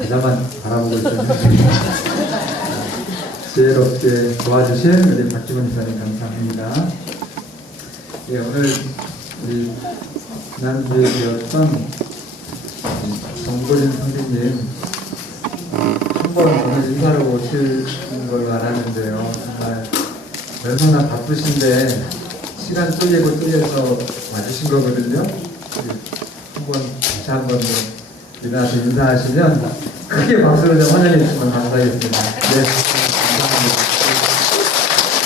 여자만 바라보고 있었는데 지혜롭게 도와주신 우리 박기문 이사님 감사합니다. 예, 오늘 우리 지난주에 배웠던 정보진 선생님 한번 오늘 인사를 오실 걸로 알았는데요. 정말 얼마나 바쁘신데 시간 뚫려서 와주신 거거든요. 한번 일어나서 인사하시면 크게 박수를 좀 환영해 주시면 감사하겠습니다. 네, 감사합니다.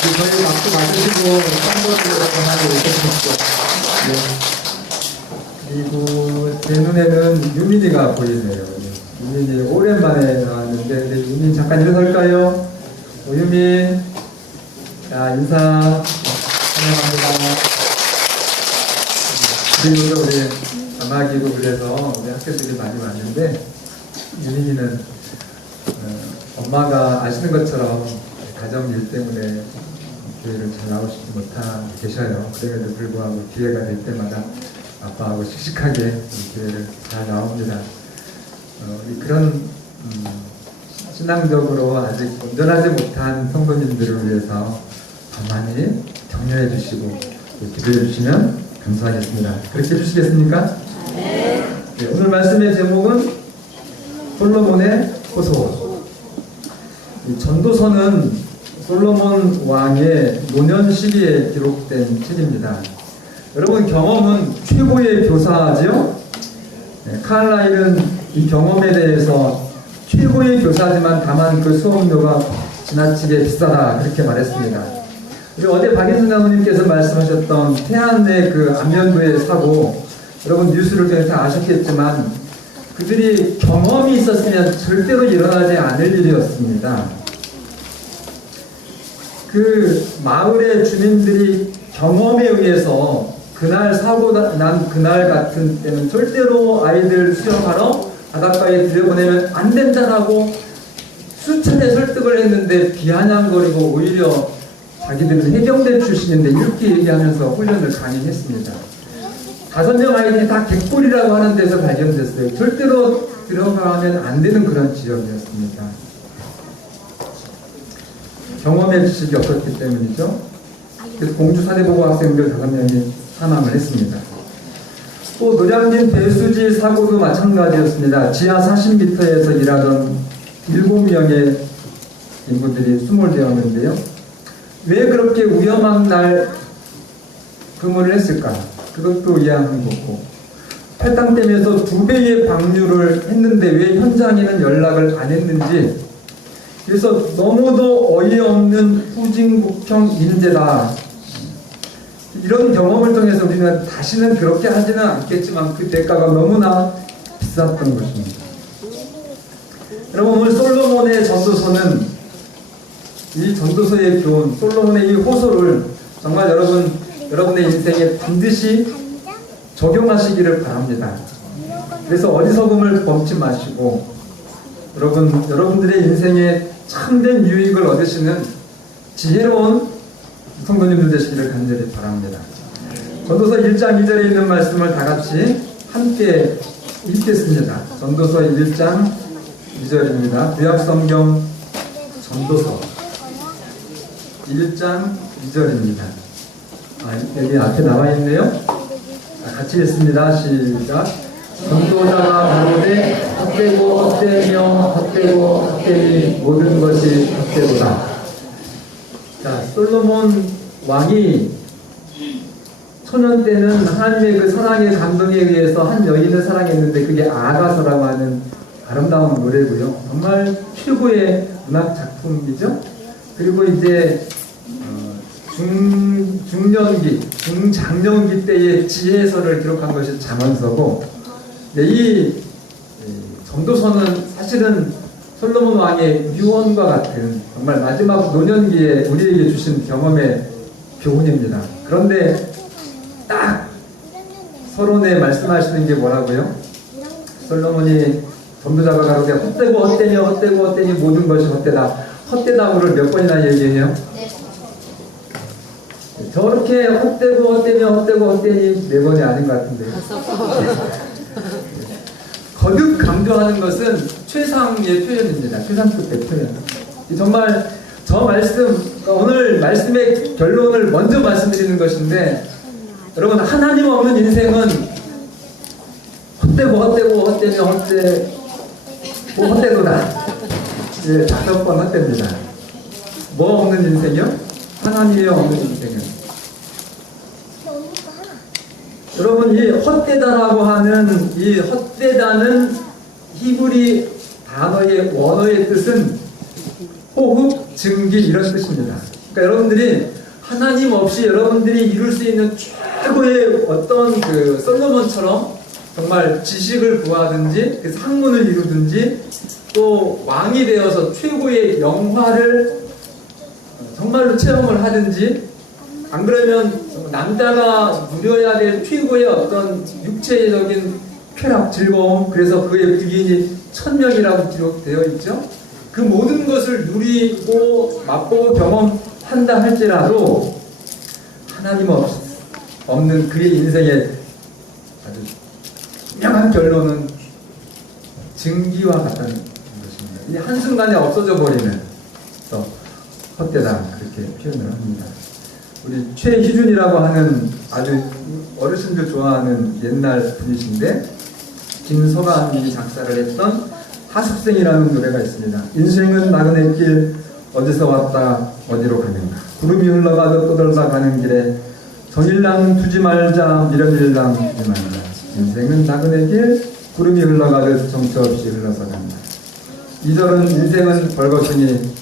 저희 박수 맞으시고 한번으로 전화를 오셨습니다. 그리고 제 눈에는 유민이가 보이네요. 유민이 오랜만에 나왔는데 유민 잠깐 일어설까요? 유민, 자 인사 환영합니다. 그리고 우리 아마기도 그래서 우리 학교들이 많이 왔는데 유민이는 엄마가 아시는 것처럼 가정 일 때문에 교회를 잘 나오시지 못하고 계셔요. 그럼에도 불구하고 기회가 될 때마다 아빠하고 씩씩하게 교회를 잘 나옵니다. 그런 신앙적으로 아직 온전하지 못한 성도님들을 위해서 더 많이 격려해 주시고 기도해 주시면 감사하겠습니다. 그렇게 해주시겠습니까? 네. 네, 오늘 말씀의 제목은 솔로몬의 호소. 이 전도서는 솔로몬 왕의 노년 시기에 기록된 책입니다. 여러분 경험은 최고의 교사지요? 네, 칼라일은 이 경험에 대해서 최고의 교사지만 다만 그 수업료가 지나치게 비싸다 그렇게 말했습니다. 그리고 어제 박인순 장로님께서 말씀하셨던 태안의 그 안면도의 사고, 여러분 뉴스를 통해서 아셨겠지만 그들이 경험이 있었으면 절대로 일어나지 않을 일이었습니다. 그 마을의 주민들이 경험에 의해서 그날 사고 난 그날 같은 때는 절대로 아이들 수영하러 바닷가에 들여보내면 안 된다라고 수차례 설득을 했는데 비아냥거리고 오히려 자기들은 해병대 출신인데 이렇게 얘기하면서 훈련을 강행했습니다. 5명 아이들이 다 객불이라고 하는 데서 발견됐어요. 절대로 들어가면 안 되는 그런 지역이었습니다. 경험의 지식이 없었기 때문이죠. 그래서 공주 사대보고 학생들 5명이 사망을 했습니다. 또 노량진 배수지 사고도 마찬가지였습니다. 지하 40m에서 일하던 7명의 인부들이 수몰되었는데요. 왜 그렇게 위험한 날 근무를 했을까? 그것도 이해하는 거고, 팔당댐에서 2배의 방류를 했는데 왜 현장에는 연락을 안 했는지, 그래서 너무도 어이없는 후진국형 인재다. 이런 경험을 통해서 우리는 다시는 그렇게 하지는 않겠지만 그 대가가 너무나 비쌌던 것입니다. 여러분 오늘 솔로몬의 전도서는 이 전도서의 교훈, 솔로몬의 이 호소를 정말 여러분의 인생에 반드시 적용하시기를 바랍니다. 그래서 어리석음을 범치 마시고 여러분들의 인생에 참된 유익을 얻으시는 지혜로운 성도님들 되시기를 간절히 바랍니다. 전도서 1장 2절에 있는 말씀을 다 같이 함께 읽겠습니다. 전도서 1장 2절입니다. 구약성경 전도서 1장 2절입니다. 여기 앞에 나와 있네요. 같이 읽습니다. 시작. 전도자가 가로되 헛되고 헛되니 모든 것이 헛되도다. 자, 솔로몬 왕이 초년 때는 하나님의 그 사랑의 감동에 의해서 한 여인을 사랑했는데 그게 아가서라고 하는 아름다운 노래고요. 정말 최고의 문학 작품이죠. 그리고 이제 중장년기 때의 지혜서를 기록한 것이 잠언서고, 이 전도서는 사실은 솔로몬 왕의 유언과 같은 정말 마지막 노년기에 우리에게 주신 경험의 교훈입니다. 그런데 딱 서론에 말씀하시는 게 뭐라고요? 솔로몬이 전도자가 가로되 헛되니 모든 것이 헛되다. 헛되다고를 몇 번이나 얘기해요? 저렇게 헛되니 4번이 아닌 것 같은데요. 거듭 강조하는 것은 최상의 표현입니다. 최상급의 표현. 정말 저 말씀, 오늘 말씀의 결론을 먼저 말씀드리는 것인데, 여러분, 하나님 없는 인생은 헛되고 헛되고 헛되며 헛되 뭐 헛되도다. 예, 5번 헛됩니다. 뭐 없는 인생이요? 하나님이 없는 인생이요. 여러분, 이 헛되다라고 하는 이 헛되다는 히브리 단어의 원어의 뜻은 호흡, 증기 이런 뜻입니다. 그러니까 여러분들이 하나님 없이 여러분들이 이룰 수 있는 최고의 어떤 그 솔로몬처럼 정말 지식을 구하든지 그 학문을 이루든지 또 왕이 되어서 최고의 영화를 정말로 체험을 하든지, 안 그러면 남자가 누려야 될 최고의 어떤 육체적인 쾌락, 즐거움, 그래서 그의 부인이 1000명이라고 기록되어 있죠. 그 모든 것을 누리고 맛보고 경험한다 할지라도 하나님 없는 그의 인생의 아주 분명한 결론은 증기와 같다는 것입니다. 이 한순간에 없어져 버리는 헛되다, 그렇게 표현을 합니다. 우리 최희준이라고 하는 아주 어르신들 좋아하는 옛날 분이신데, 김서방님이 작사를 했던 하숙생이라는 노래가 있습니다. 인생은 나그네 길, 어디서 왔다 어디로 가는가. 구름이 흘러가도 떠돌다 가는 길에 정일랑 두지 말자 미련일랑 두지 말자. 인생은 나그네 길, 구름이 흘러가듯 정처 없이 흘러서 간다. 2절은 인생은 벌거숭이,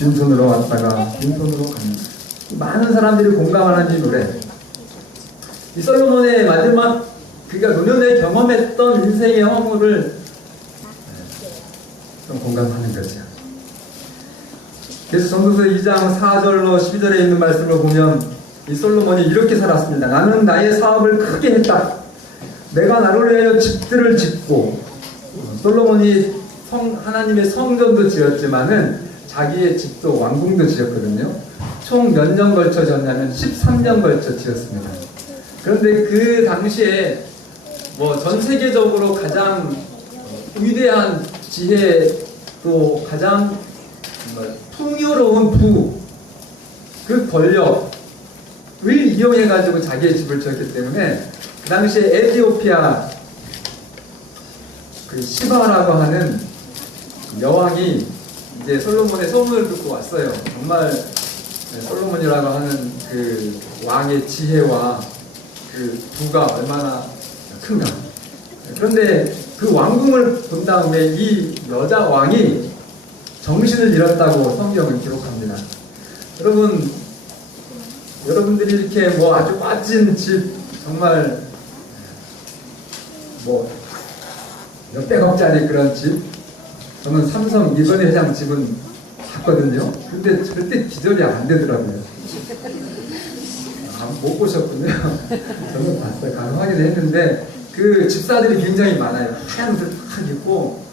빈손으로 왔다가 빈손으로 간다. 많은 사람들이 공감하는 이 노래. 이 솔로몬의 마지막, 그가 노년에 경험했던 인생의 허물을 좀 공감하는 거죠. 그래서 전도서 2장 4절로 12절에 있는 말씀을 보면 이 솔로몬이 이렇게 살았습니다. 나는 나의 사업을 크게 했다. 내가 나를 위하여 집들을 짓고, 솔로몬이 하나님의 성전도 지었지만은 자기의 집도 왕궁도 지었거든요. 총 몇 년 걸쳐 지었냐면 13년 걸쳐 지었습니다. 그런데 그 당시에 뭐 전 세계적으로 가장 위대한 지혜, 또 가장 풍요로운 그 권력을 이용해 가지고 자기의 집을 지었기 때문에 그 당시에 에티오피아 그 시바라고 하는 여왕이 이제 솔로몬의 소문을 듣고 왔어요. 정말 솔로몬이라고 하는 그 왕의 지혜와 그 부가 얼마나 큰가. 그런데 그 왕궁을 본 다음에 이 여자 왕이 정신을 잃었다고 성경은 기록합니다. 여러분들이 이렇게 뭐 아주 멋진 집, 정말 뭐 몇백억짜리 그런 집, 저는 삼성 이건희 회장 집은 봤거든요. 근데 절대 기절이 안 되더라고요. 못 보셨군요. 저는 봤어요. 가능하기도 했는데 그 집사들이 굉장히 많아요. 하얀 옷을 딱 입고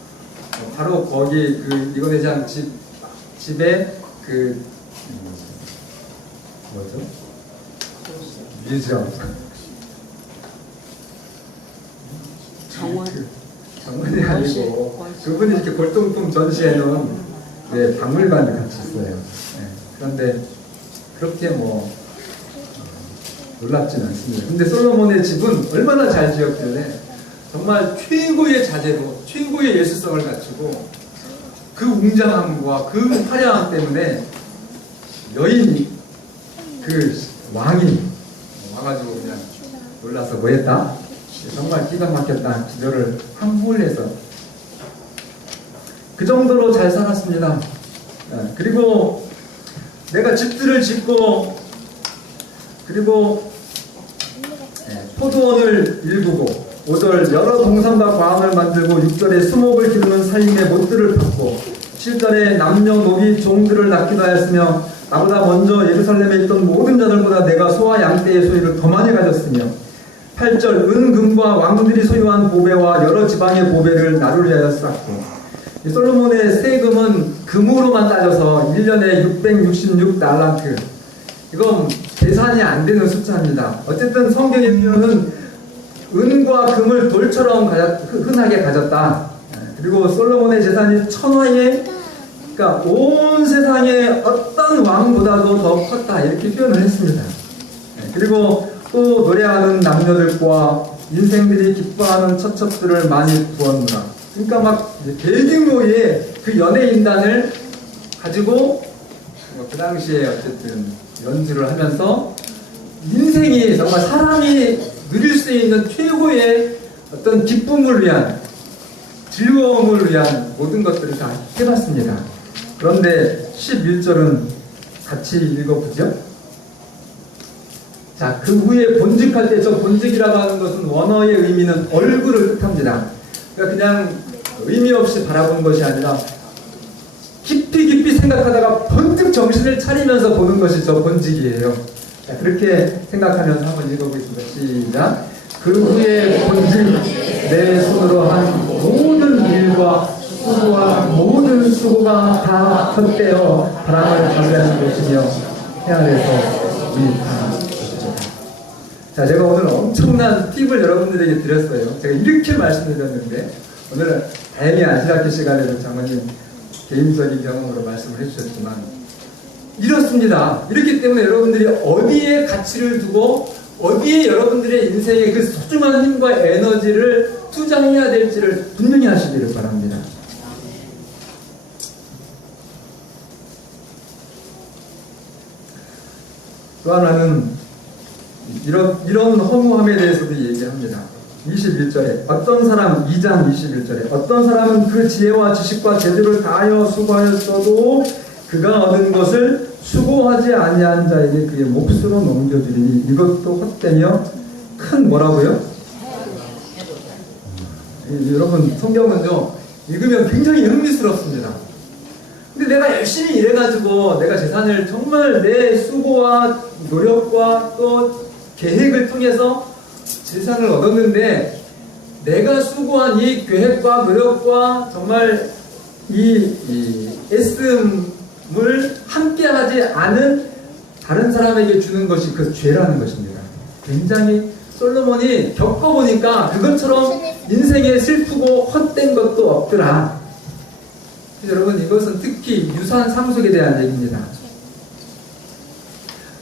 바로 거기 그 이건희 회장 집에 그 뭐죠? 뮤지엄. 정원이 아니고 그분이 이렇게 골동품 전시해 놓은 박물관을 같이 있어요. 그런데 그렇게 뭐 놀랍진 않습니다. 근데 솔로몬의 집은 얼마나 잘 지었길래 정말 최고의 자재로 최고의 예술성을 갖추고 그 웅장함과 그 화려함 때문에 여인 그 왕이 와가지고 그냥 놀라서 뭐 했다? 정말 기가 막혔다. 기도를 함부를 해서 그 정도로 잘 살았습니다. 그리고 내가 집들을 짓고, 그리고 포도원을 일구고, 5절 여러 동산과 과학을 만들고, 6절에 수목을 기르는 살림의 못들을 팠고, 7절에 남녀 노비 종들을 낳기도 하였으며 나보다 먼저 예루살렘에 있던 모든 자들보다 내가 소와 양떼의 소유를 더 많이 가졌으며, 8절 은 금과 왕들이 소유한 보배와 여러 지방의 보배를 나를 위하여 쌓고. 이 솔로몬의 세금은 금으로만 따져서 1년에 666달란트. 이건 계산이 안 되는 숫자입니다. 어쨌든 성경의 표현은 은과 금을 돌처럼 흔하게 가졌다. 그리고 솔로몬의 재산이 천하에, 그러니까 온 세상의 어떤 왕보다도 더 컸다, 이렇게 표현을 했습니다. 그리고 또 노래하는 남녀들과 인생들이 기뻐하는 처첩들을 많이 부었노라. 그러니까 막 대규모의 그 연예인단을 가지고 그 당시에 어쨌든 연주를 하면서 인생이 정말 사람이 누릴 수 있는 최고의 어떤 기쁨을 위한, 즐거움을 위한 모든 것들을 다 해봤습니다. 그런데 11절은 같이 읽어보죠. 자, 그 후에 본직할 때, 저 본직이라고 하는 것은 원어의 의미는 얼굴을 뜻합니다. 그러니까 그냥 의미 없이 바라본 것이 아니라 깊이 생각하다가 번뜩 정신을 차리면서 보는 것이 저 본직이에요. 자, 그렇게 생각하면서 한번 읽어보겠습니다. 시작. 그 후에 본직, 내 손으로 한 모든 일과 수고와 모든 수고가 다 헛되어 바람을 담는 것이며 해 아래서 위익한 것입니다. 자, 제가 오늘 엄청난 팁을 여러분들에게 드렸어요. 제가 이렇게 말씀드렸는데 오늘 다행히 안시라키 시간에도 장모님 개인적인 경험으로 말씀을 해주셨지만 이렇습니다. 이렇기 때문에 여러분들이 어디에 가치를 두고 어디에 여러분들의 인생의 그 소중한 힘과 에너지를 투자해야 될지를 분명히 하시기를 바랍니다. 또 하나는 이런 허무함에 대해서도 얘기합니다. 21절에 어떤 사람, 2장 21절에 어떤 사람은 그 지혜와 지식과 재주를 다하여 수고하였어도 그가 얻은 것을 수고하지 아니한 자에게 그의 몫으로 넘겨주리니 이것도 헛되며 큰 뭐라고요? 여러분 성경은요 읽으면 굉장히 흥미스럽습니다. 근데 내가 열심히 일해가지고 내가 재산을 정말 내 수고와 노력과 또 계획을 통해서 재산을 얻었는데 내가 수고한 이 계획과 노력과 정말 이 애씀을 함께하지 않은 다른 사람에게 주는 것이 그 죄라는 것입니다. 굉장히 솔로몬이 겪어보니까 그것처럼 인생에 슬프고 헛된 것도 없더라. 여러분 이것은 특히 유산 상속에 대한 얘기입니다.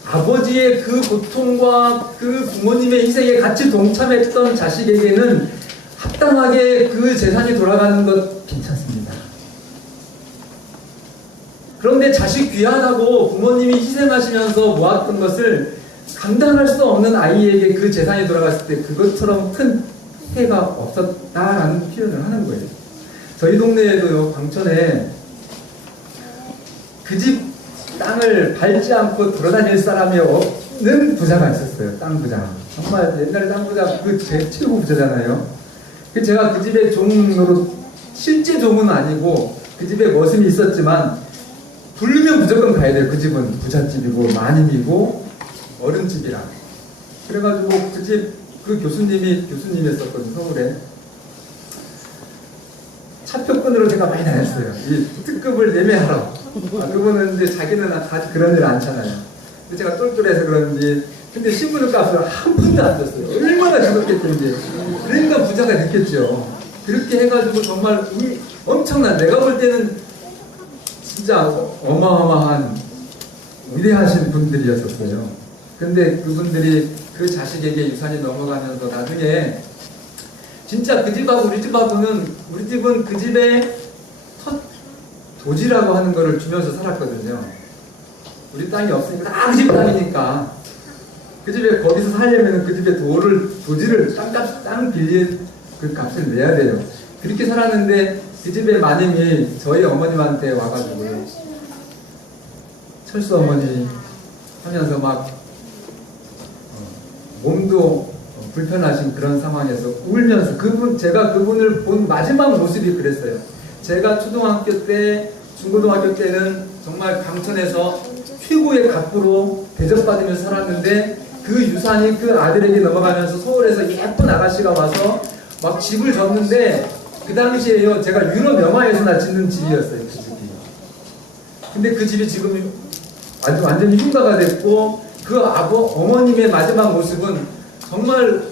아버지의 그 고통과 그 부모님의 희생에 같이 동참했던 자식에게는 합당하게 그 재산이 돌아가는 것 괜찮습니다. 그런데 자식 귀하다고 부모님이 희생하시면서 모았던 것을 감당할 수 없는 아이에게 그 재산이 돌아갔을 때 그것처럼 큰 해가 없었다라는 표현을 하는 거예요. 저희 동네에도요, 광천에 그 집 땅을 밟지 않고 돌아다닐 사람이 없는 부자가 있었어요. 땅 부자. 정말 옛날에 땅 부자 그 최고 부자잖아요. 제가 그 집에 종으로, 실제 종은 아니고 그 집에 머슴이 있었지만 부르면 무조건 가야 돼요. 그 집은 부잣집이고 마님이고 어른집이라. 그래가지고 그 집 그 교수님이었었거든요. 서울에. 차표권으로 제가 많이 다녔어요. 이 특급을 예매하러. 그분은 이제 자기는 아직 그런 일을 안 찾아요. 근데 제가 똘똘해서 그런지, 근데 신부는 값을 한 푼도 안 줬어요. 얼마나 죽었겠던지. 그러니까 부자가 됐겠죠. 그렇게 해가지고 정말 엄청난, 내가 볼 때는 진짜 어마어마한 위대하신 분들이었었어요. 근데 그분들이 그 자식에게 유산이 넘어가면서 나중에 진짜 그 집하고 우리 집하고는, 우리 집은 그 집에 도지라고 하는 거를 주면서 살았거든요. 우리 땅이 없으니까 다 그 집 땅이니까 그 집에 거기서 살려면 그 집에 도지를 땅 빌릴 그 값을 내야 돼요. 그렇게 살았는데 그 집에 마님이 저희 어머님한테 와가지고 철수 어머니 하면서 막 몸도 불편하신 그런 상황에서 울면서 제가 그분을 본 마지막 모습이 그랬어요. 제가 초등학교 때, 중고등학교 때는 정말 강천에서 최고의 갑부로 대접받으면서 살았는데 그 유산이 그 아들에게 넘어가면서 서울에서 예쁜 아가씨가 와서 막 집을 졌는데 그 당시에요, 제가 유럽 영화에서나 짓는 집이었어요. 그 집이. 근데 그 집이 지금 완전히 흉가가 됐고 그 어머님의 마지막 모습은 정말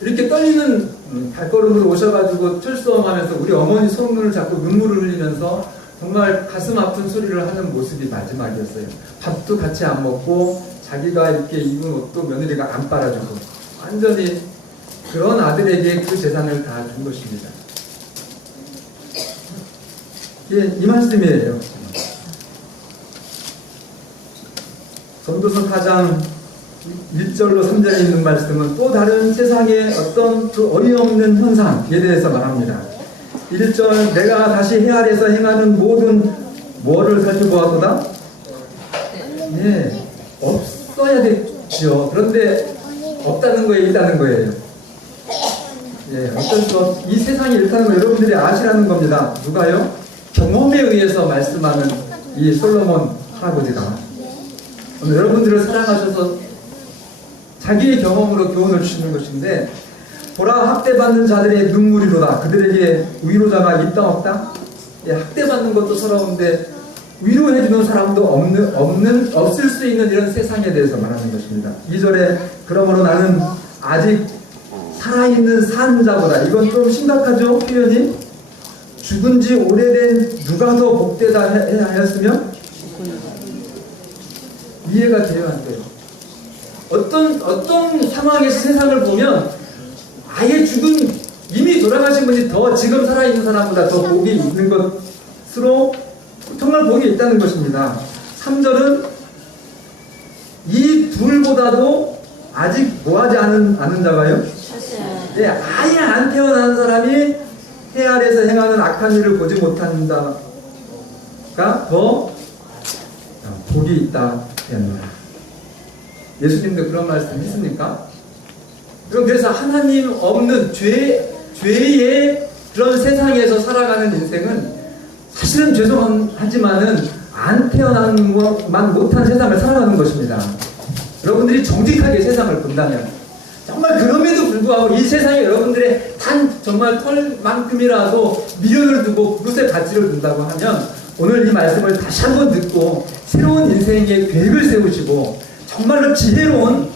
이렇게 떨리는 발걸음으로 오셔가지고 철수험하면서 우리 어머니 손문을 잡고 눈물을 흘리면서 정말 가슴 아픈 소리를 하는 모습이 마지막이었어요. 밥도 같이 안 먹고 자기가 이렇게 입은 옷도 며느리가 안 빨아주고 완전히 그런 아들에게 그 재산을 다 준 것입니다. 이 말씀이에요. 전도서 4장 1절로 3절에 있는 말씀은 또 다른 세상의 어떤 그 어이없는 현상에 대해서 말합니다. 1절 내가 다시 해 아래에서 행하는 모든 뭐를 살펴보았도다? 예, 없어야 되죠. 그런데 없다는 거예요, 있다는 거예요. 예, 어쩔 수 없, 이 세상이 이렇다는 거 여러분들이 아시라는 겁니다. 누가요? 경험에 의해서 말씀하는 이 솔로몬 할아버지가 오늘 여러분들을 사랑하셔서 자기의 경험으로 교훈을 주시는 것인데, 보라 학대받는 자들의 눈물이로다. 그들에게 위로자가 있다 없다? 예, 학대받는 것도 서러운데 위로해주는 사람도 없을 수 있는 이런 세상에 대해서 말하는 것입니다. 2절에 그러므로 나는 아직 살아있는 산 자보다, 이건 좀 심각하죠, 표현이? 죽은 지 오래된 누가 더 복되다 하였으면? 이해가 돼요, 안 돼요? 어떤 상황에서 세상을 보면 아예 죽은, 이미 돌아가신 분이 더 지금 살아있는 사람보다 더 복이 있는 것으로 정말 복이 있다는 것입니다. 3절은 이 둘보다도 아직 뭐하지 않은 자가요? 예, 아예 안 태어난 사람이 해 아래에서 행하는 악한 일을 보지 못한 자가 더 복이 있다 했노라. 예수님도 그런 말씀 했습니까? 그래서 하나님 없는 죄의 그런 세상에서 살아가는 인생은 사실은 죄송하지만은 안 태어난만 못한 세상을 살아가는 것입니다. 여러분들이 정직하게 세상을 본다면, 정말 그럼에도 불구하고 이 세상에 여러분들의 단 정말 털만큼이라도 미련을 두고 그것에 가치를 둔다고 하면, 오늘 이 말씀을 다시 한번 듣고 새로운 인생의 계획을 세우시고 정말로 지혜로운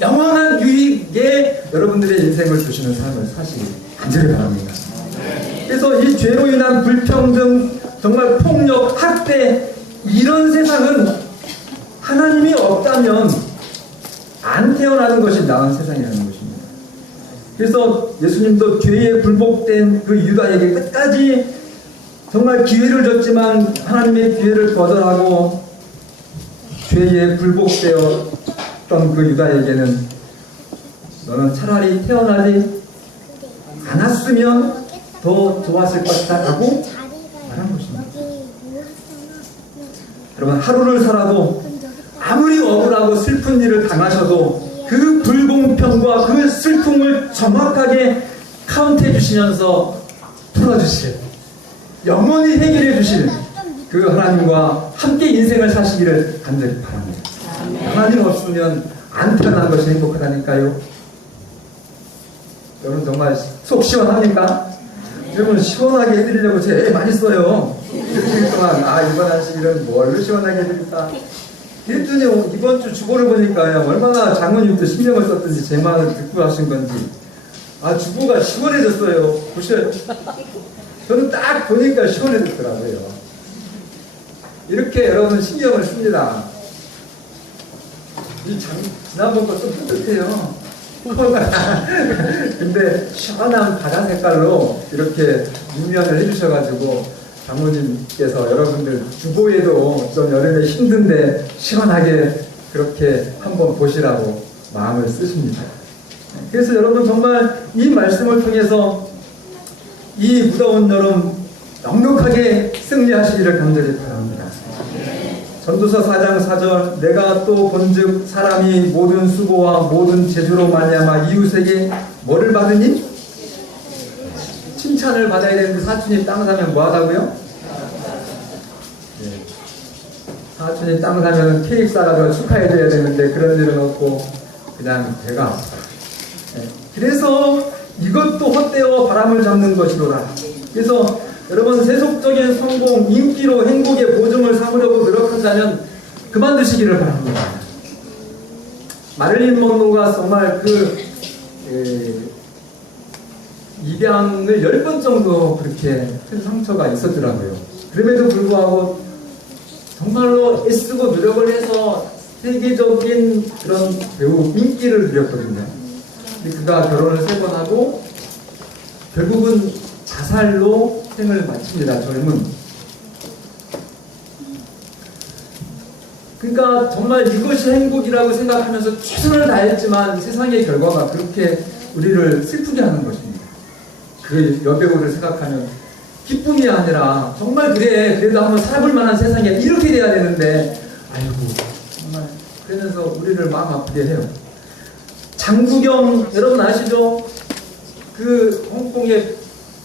영원한 유익에 여러분들의 인생을 두시는 삶을 사시기 간절히 바랍니다. 그래서 이 죄로 인한 불평등, 정말 폭력, 학대, 이런 세상은 하나님이 없다면 안 태어나는 것이 나은 세상이라는 것입니다. 그래서 예수님도 죄에 불복된 그 유다에게 끝까지 정말 기회를 줬지만 하나님의 기회를 거절하고 죄에 불복되었던 그 유다에게는 너는 차라리 태어나지 않았으면 더 좋았을 것이다 라고 말한 것입니다. 여러분, 하루를 살아도 아무리 억울하고 슬픈 일을 당하셔도 그 불공평과 그 슬픔을 정확하게 카운트해 주시면서 풀어주실, 영원히 해결해 주실 그 하나님과 함께 인생을 사시기를 간절히 바랍니다. 하나님 없으면 안 태어난 것이 행복하다니까요. 여러분 정말 속 시원합니까? 여러분 시원하게 해드리려고 제일 많이 써요. 일주일 동안 이번 한식일은 뭘로 시원하게 해드릴까? 그랬더니 이번 주 주보를 보니까요, 얼마나 장모님도 신경을 썼든지 제 말을 듣고 하신 건지 주보가 시원해졌어요. 보셔요. 저는 딱 보니까 시원해졌더라고요. 이렇게 여러분 신경을 씁니다. 지난번 거 좀 뿌듯해요. 근데 시원한 바다 색깔로 이렇게 문면을 해주셔가지고 장모님께서 여러분들 주보에도 좀 여름에 힘든데 시원하게 그렇게 한번 보시라고 마음을 쓰십니다. 그래서 여러분 정말 이 말씀을 통해서 이 무더운 여름 넉넉하게 승리하시기를 간절히 바랍니다. 전도서 4장 4절 내가 또 본즉 사람이 모든 수고와 모든 재주로 말미암아 이웃에게 뭐를 받으니? 칭찬을 받아야 되는데 사촌이 땅 사면 뭐 하다고요? 네. 사촌이 땅 사면 케이크 싸가지고 축하해줘야 되는데 그런 일은 없고 그냥 배가 아프다. 네. 그래서 이것도 헛되어 바람을 잡는 것이로라. 그래서 여러분 세속적인 성공, 인기로 행복의 보증을 삼으려고 노력한다면 그만두시기를 바랍니다. 마릴린 먼로가 정말 입양을 10번 정도 그렇게 큰 상처가 있었더라고요. 그럼에도 불구하고 정말로 애쓰고 노력을 해서 세계적인 그런 배우 인기를 누렸거든요. 근데 그가 결혼을 3번 하고 결국은 자살로 생을 마칩니다. 젊은. 그러니까 정말 이것이 행복이라고 생각하면서 최선을 다했지만 세상의 결과가 그렇게 우리를 슬프게 하는 것입니다. 그 여배우를 생각하면 기쁨이 아니라 정말 그래 그래도 한번 살아볼 만한 세상이야 이렇게 돼야 되는데 아이고 정말 그러면서 우리를 마음 아프게 해요. 장국영 여러분 아시죠? 그 홍콩의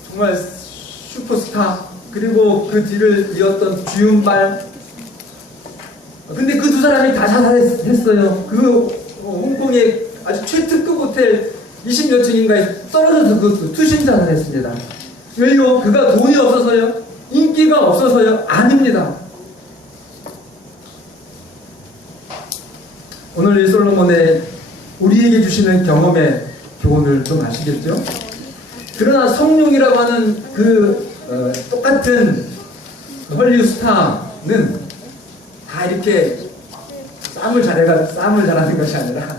정말 슈퍼스타 그리고 그 뒤를 이었던 주윤발 근데 그 2사람이 다 자살했어요. 그 홍콩의 아주 최특급 호텔 20몇 층인가에 떨어져서 그 투신 자살했습니다. 왜요? 그가 돈이 없어서요? 인기가 없어서요? 아닙니다. 오늘 이 솔로몬의 우리에게 주시는 경험의 교훈을 좀 아시겠죠? 그러나 성룡이라고 하는 그 똑같은 헐리우드 스타는 다 이렇게 싸움을 잘하는 것이 아니라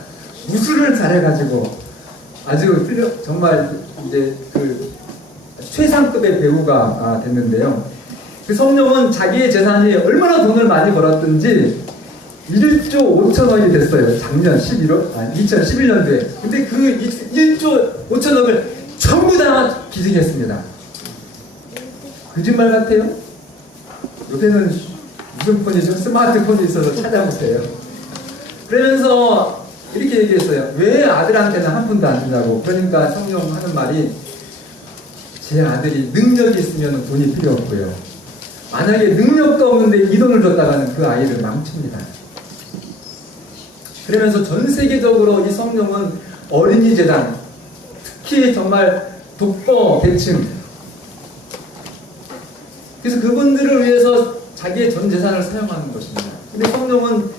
무술을 잘해가지고 아주 정말 이제 그 최상급의 배우가 됐는데요. 그 성룡은 자기의 재산이 얼마나 돈을 많이 벌었든지 1조 5천억이 됐어요. 작년 2011년도에. 근데 그 1조 5천억을 전부 다 기증했습니다. 거짓말 같아요? 요새는 무슨 폰이죠? 스마트폰이 있어서 찾아보세요. 그러면서 이렇게 얘기했어요. 왜 아들한테는 한 푼도 안 준다고. 그러니까 성룡 하는 말이 제 아들이 능력이 있으면 돈이 필요 없고요. 만약에 능력도 없는데 이 돈을 줬다가는 그 아이를 망칩니다. 그러면서 전 세계적으로 이 성룡은 어린이 재단, 특히 정말 독거 계층, 그래서 그분들을 위해서 자기의 전 재산을 사용하는 것입니다. 근데 성룡은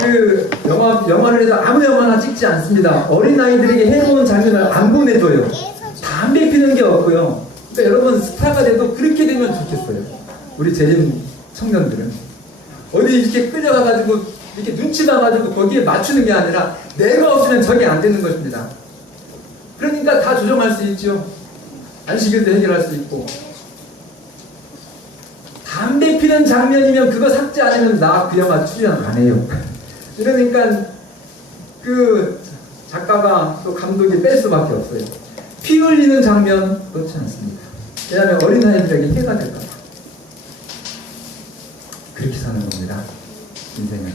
그 영화를 해도 아무 영화나 찍지 않습니다. 어린아이들에게 해로운 장면을 안 보내줘요. 담배 피는 게 없고요. 그러니까 여러분 스타가 돼도 그렇게 되면 좋겠어요. 우리 재림 청년들은 어디 이렇게 끌려가가지고 이렇게 눈치 봐가지고 거기에 맞추는 게 아니라 내가 없으면 저게 안 되는 것입니다. 그러니까 다 조정할 수 있죠. 안식일도 해결할 수 있고. 담배 피는 장면이면 그거 삭제 아니면 나 그 영화 출연 안 해요. 이러니까 그 작가가 또 감독이 뺄 수밖에 없어요. 피 흘리는 장면 그렇지 않습니다. 왜냐하면 어린아이들에게 해가 될까 봐. 그렇게 사는 겁니다. 인생은.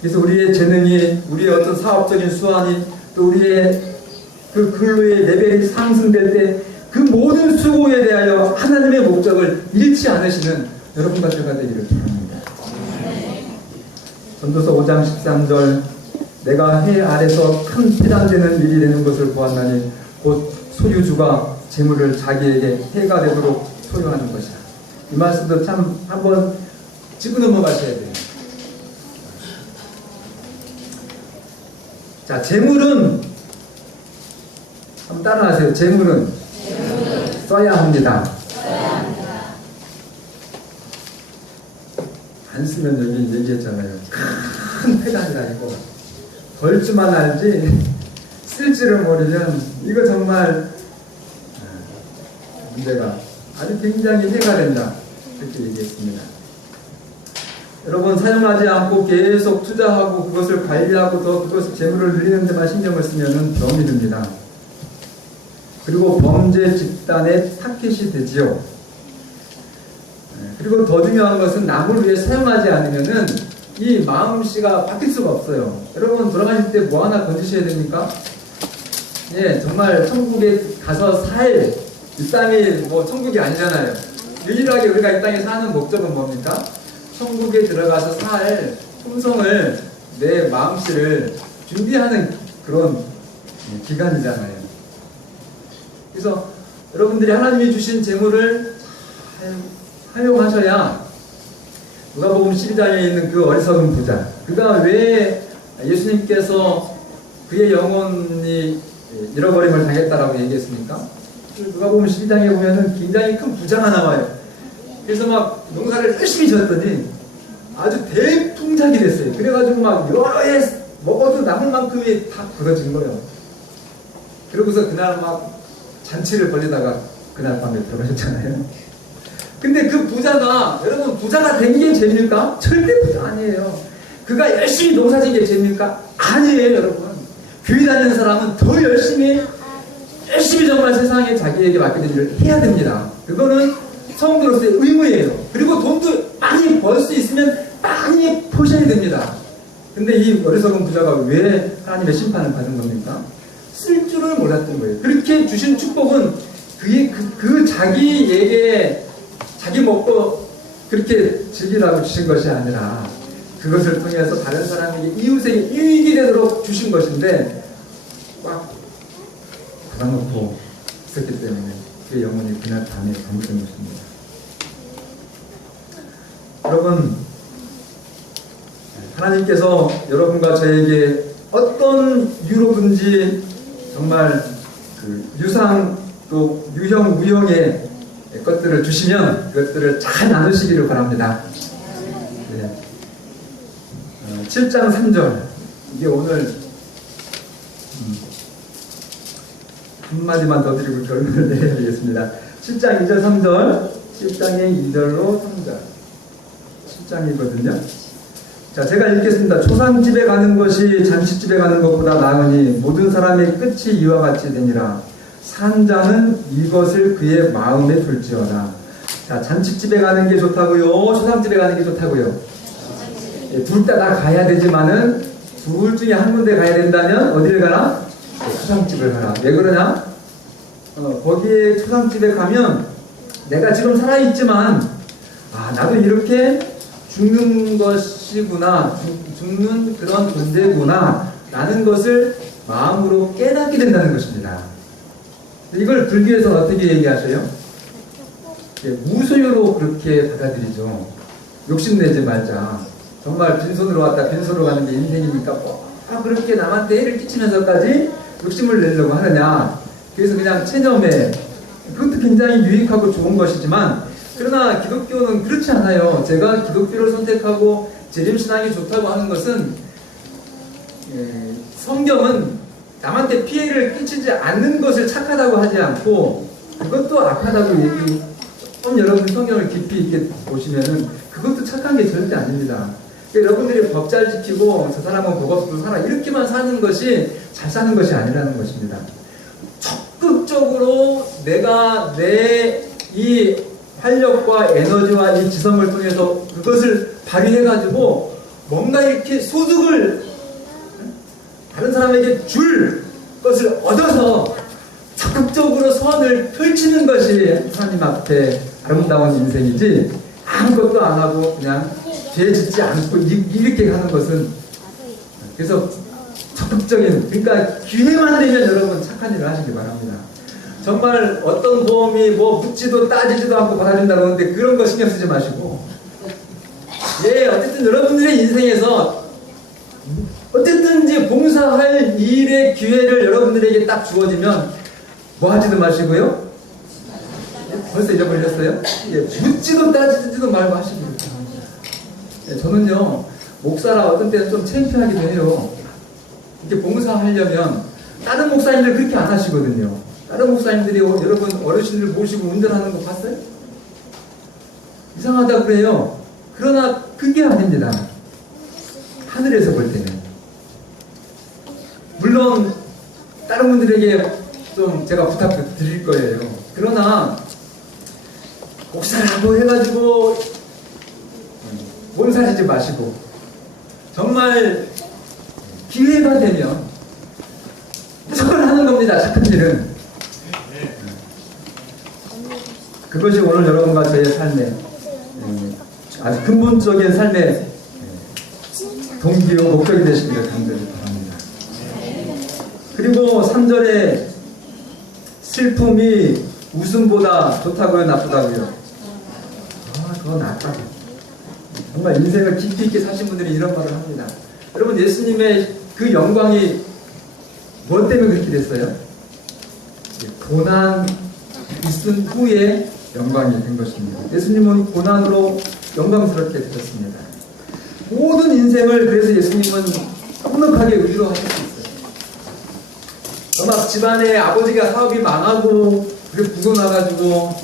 그래서 우리의 재능이, 우리의 어떤 사업적인 수완이, 또 우리의 그 근로의 레벨이 상승될 때 그 모든 수고에 대하여 하나님의 목적을 잃지 않으시는 여러분과 제가 되기를 바랍니다. 전도서 5장 13절 내가 해 아래서 큰 피단되는 일이 되는 것을 보았나니 곧 소유주가 재물을 자기에게 해가 되도록 소유하는 것이다. 이 말씀도 참 한번 짚고 넘어가셔야 돼요. 자, 재물은 한번 따라하세요. 재물은 써야 합니다. 안 쓰면 여기 얘기했잖아요. 큰 폐단이 아니고 벌 줄만 알지 쓸 줄을 모르면 이거 정말 문제가 아주 굉장히 해가 된다. 그렇게 얘기했습니다. 여러분 사용하지 않고 계속 투자하고 그것을 관리하고 더 그것을 재물을 늘리는 데만 신경을 쓰면 병이 듭니다. 그리고 범죄 집단의 타켓이 되지요. 그리고 더 중요한 것은 남을 위해 사용하지 않으면은 이 마음씨가 바뀔 수가 없어요. 여러분 돌아가실 때 뭐 하나 건지셔야 됩니까? 예, 정말 천국에 가서 살 이 땅이 뭐 천국이 아니잖아요. 유일하게 우리가 이 땅에 사는 목적은 뭡니까? 천국에 들어가서 살 품성을 내 마음씨를 준비하는 그런 기간이잖아요. 그래서 여러분들이 하나님이 주신 재물을 활용하셔야 누가복음 12장에 있는 그 어리석은 부자 그가 왜 예수님께서 그의 영혼이 잃어버림을 당했다라고 얘기했습니까? 누가 보면 12장에 보면은 굉장히 큰 부자가 나와요. 그래서 막 농사를 열심히 지었더니 아주 대풍작이 됐어요. 그래가지고 막 여러 해 먹어도 남을 만큼이 다 벌어진 거예요. 그러고서 그날 막 잔치를 벌리다가 그날 밤에 돌아가셨잖아요. 근데 그 부자가, 여러분, 부자가 된 게 죄입니까? 절대 부자 아니에요. 그가 열심히 농사진 게 죄입니까? 아니에요, 여러분. 교회 다니는 사람은 더 열심히 정말 세상에 자기에게 맡겨진 일을 해야 됩니다. 그거는 성도로서의 의무예요. 그리고 돈도 많이 벌 수 있으면 많이 포셔야 됩니다. 근데 이 어리석은 부자가 왜 하나님의 심판을 받은 겁니까? 쓸 줄을 몰랐던 거예요. 그렇게 주신 축복은 그 자기에게 자기 먹고 그렇게 즐기라고 주신 것이 아니라 그것을 통해서 다른 사람에게 이웃에게 이익이 되도록 주신 것인데 꽉 닫아놓고 있었기 때문에 그 영혼이 그날 밤에 잘못된 것입니다. 여러분, 하나님께서 여러분과 저에게 어떤 이유로든지 정말 그 유상 또 유형 무형의 것들을 주시면 그것들을 잘 나누시기를 바랍니다. 네. 7장 3절 이게 오늘 한마디만 더 드리고 결론을 내려야 되겠습니다. 7장 2절 3절 7장의 2절로 3절 7장이거든요. 자, 제가 읽겠습니다. 초상집에 가는 것이 잔치집에 가는 것보다 나으니 모든 사람의 끝이 이와 같이 되니라. 산자는 이것을 그의 마음에 둘지어다. 자, 잔치집에 가는 게 좋다고요? 초상집에 가는 게 좋다고요? 둘 다 가야 되지만은 둘 중에 한 군데 가야 된다면 어디를 가라? 초상집을 가라. 왜 그러냐? 거기에 초상집에 가면 내가 지금 살아있지만 나도 이렇게 죽는 것이구나, 죽는 그런 존재구나 라는 것을 마음으로 깨닫게 된다는 것입니다. 이걸 불교에서는 어떻게 얘기하셔요? 무소유로 그렇게 받아들이죠. 욕심내지 말자. 정말 빈손으로 왔다 빈손으로 가는 게 인생이니까 그렇게 남한테 해를 끼치면서까지 욕심을 내려고 하느냐. 그래서 그냥 체념해. 그것도 굉장히 유익하고 좋은 것이지만 그러나 기독교는 그렇지 않아요. 제가 기독교를 선택하고 재림신앙이 좋다고 하는 것은 성경은 남한테 피해를 끼치지 않는 것을 착하다고 하지 않고 그것도 악하다고 좀 여러분이 성경을 깊이 있게 보시면은 그것도 착한 게 절대 아닙니다. 그러니까 여러분들이 법 잘 지키고 저 사람은 법 없고 살아 이렇게만 사는 것이 잘 사는 것이 아니라는 것입니다. 적극적으로 내가 내 이 활력과 에너지와 이 지성을 통해서 그것을 발휘해가지고 뭔가 이렇게 소득을 다른 사람에게 줄 것을 얻어서 적극적으로 선을 펼치는 것이 하나님 앞에 아름다운 인생이지 아무것도 안 하고 그냥 죄 짓지 않고 이렇게 하는 것은 그래서 적극적인 그러니까 기회만 되면 여러분 착한 일을 하시기 바랍니다. 정말 어떤 도움이 묻지도 따지지도 않고 받아준다고 하는데 그런 거 신경 쓰지 마시고 어쨌든 여러분들의 인생에서 어쨌든지 봉사할 일의 기회를 여러분들에게 딱 주어지면 뭐 하지도 마시고요. 벌써 잊어버리셨어요? 묻지도 따지지도 말고 하시기 바랍니다. 저는요 목사라 어떤 때는 좀 창피하기도 해요. 이렇게 봉사하려면 다른 목사님들 그렇게 안 하시거든요. 다른 목사님들이 여러분 어르신들 모시고 운전하는 거 봤어요? 이상하다 그래요. 그러나 그게 아닙니다. 하늘에서 볼 때는 물론 다른 분들에게 좀 제가 부탁드릴 거예요. 그러나 목사라고 해가지고 몸살이지 마시고 정말 기회가 되면 무조건 하는 겁니다. 착한 일은. 그것이 오늘 여러분과 저의 삶에 아주 근본적인 삶의 동기요 목적이 되시기를 간절히 바랍니다. 그리고 3절에 슬픔이 웃음보다 좋다고요, 나쁘다고요? 그거 낫다고. 정말 인생을 깊이 있게 사신 분들이 이런 말을 합니다. 여러분 예수님의 그 영광이 무엇 때문에 그렇게 됐어요? 고난 있은 후에 영광이 된 것입니다. 예수님은 고난으로 영광스럽게 되셨습니다. 모든 인생을 그래서 예수님은 넉넉하게 위로하실 수 있어요. 막 집안에 아버지가 사업이 망하고 그게 부도나가지고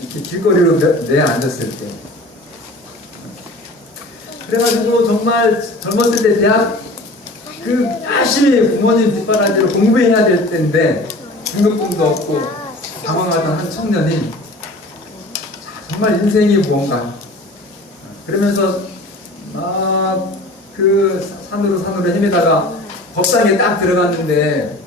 이렇게 길거리로 내앉았을 때, 그래가지고 정말 젊었을 때 대학 열심히 부모님 뒷바라지로 공부해야 될 때인데 등록금도 없고 방황하던 한 청년이 정말 인생이 무언가 그러면서 막 그 산으로 헤매다가 법당에 딱 들어갔는데,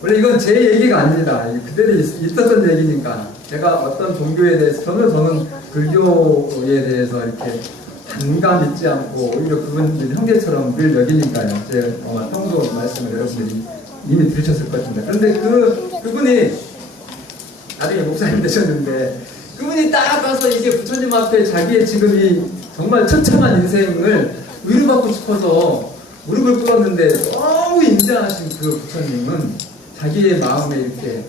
원래 이건 제 얘기가 아닙니다. 그때도 있었던 얘기니까. 제가 어떤 종교에 대해서 저는 불교에 대해서 이렇게 반감 있지 않고 오히려 그분들 형제처럼 늘 여기니까요. 제 평소 말씀을 여러분들이 이미 들으셨을 것입니다. 그런데 그분이 나중에 목사님 되셨는데, 그분이 딱 가서 이게 부처님 앞에 자기의 지금 이 정말 처참한 인생을 위로받고 싶어서 무릎을 꿇었는데, 너무 인자하신 그 부처님은 자기의 마음에 이렇게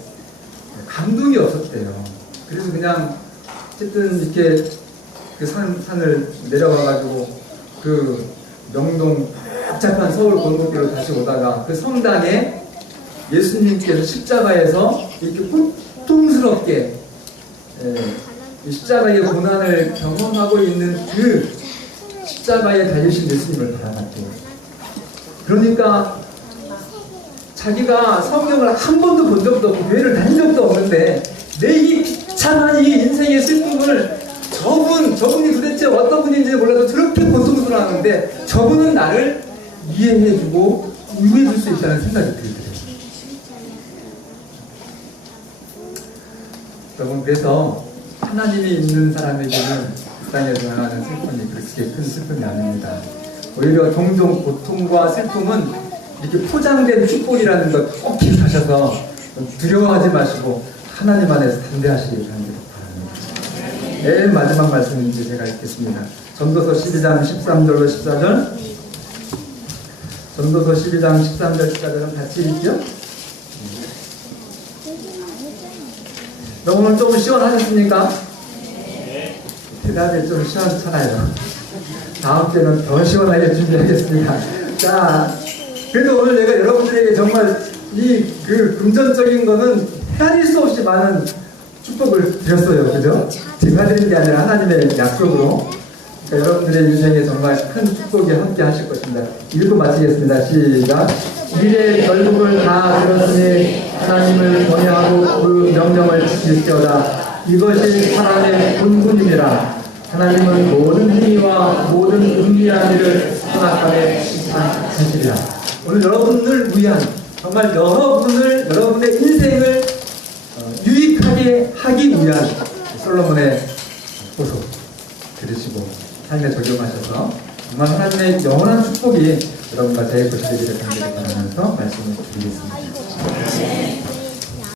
감동이 없었대요. 그래서 그냥 어쨌든 이렇게 그 산을 내려가가지고 그 명동 복잡한 서울 골목길로 다시 오다가 그 성당에 예수님께서 십자가에서 이렇게 고통스럽게 이 십자가의 고난을 경험하고 있는 그 십자가에 달리신 예수님을 바라봤대요. 그러니까 자기가 성경을 한 번도 본 적도 없고 교회를 다닌 적도 없는데 내 이 비참한 이 인생의 슬픔을 저분이 도대체 어떤 분인지 몰라도 저렇게 고통스러워하는데 저분은 나를 이해해주고 위로해줄 수 있다는 생각이 들더래요. 여러분, 그래서 하나님이 있는 사람에게는 이 땅에서 당하는 슬픔이 그렇게 큰 슬픔이 아닙니다. 오히려 종종 고통과 슬픔은 이렇게 포장된 축복이라는 것 꼭 기억하셔서 두려워하지 마시고 하나님 안에서 담대하시길 바랍니다. 제일 마지막 말씀인지 제가 읽겠습니다. 전도서 12장 13절로 14절. 전도서 12장 13절 14절은 같이 읽죠? 오늘 좀 시원하셨습니까? 대답이 좀 시원찮아요. 다음 주에는 더 시원하게 준비하겠습니다. 자, 그래도 오늘 내가 여러분들에게 정말 그 금전적인 거는 헤아릴 수 없이 많은 축복을 드렸어요. 그죠? 제가 드린 게 아니라 하나님의 약속으로. 그러니까 여러분들의 인생에 정말 큰 축복이 함께 하실 것입니다. 읽고 마치겠습니다. 시작. 미래의 결국을 다 들었으니 하나님을 경외하고 그 명령을 지킬지어다. 이것이 사람의 본분이니라. 하나님은 모든 행위와 모든 은밀한 일을 선악함에 하시리라. 오늘 여러분을 위한, 정말 여러분의 인생을 유익하게 하기 위한 솔로몬의 호소 들으시고 삶에 적용하셔서 정말 하나님의 영원한 축복이 여러분과 제 것이 되기를 간절히 바라면서 말씀을 드리겠습니다.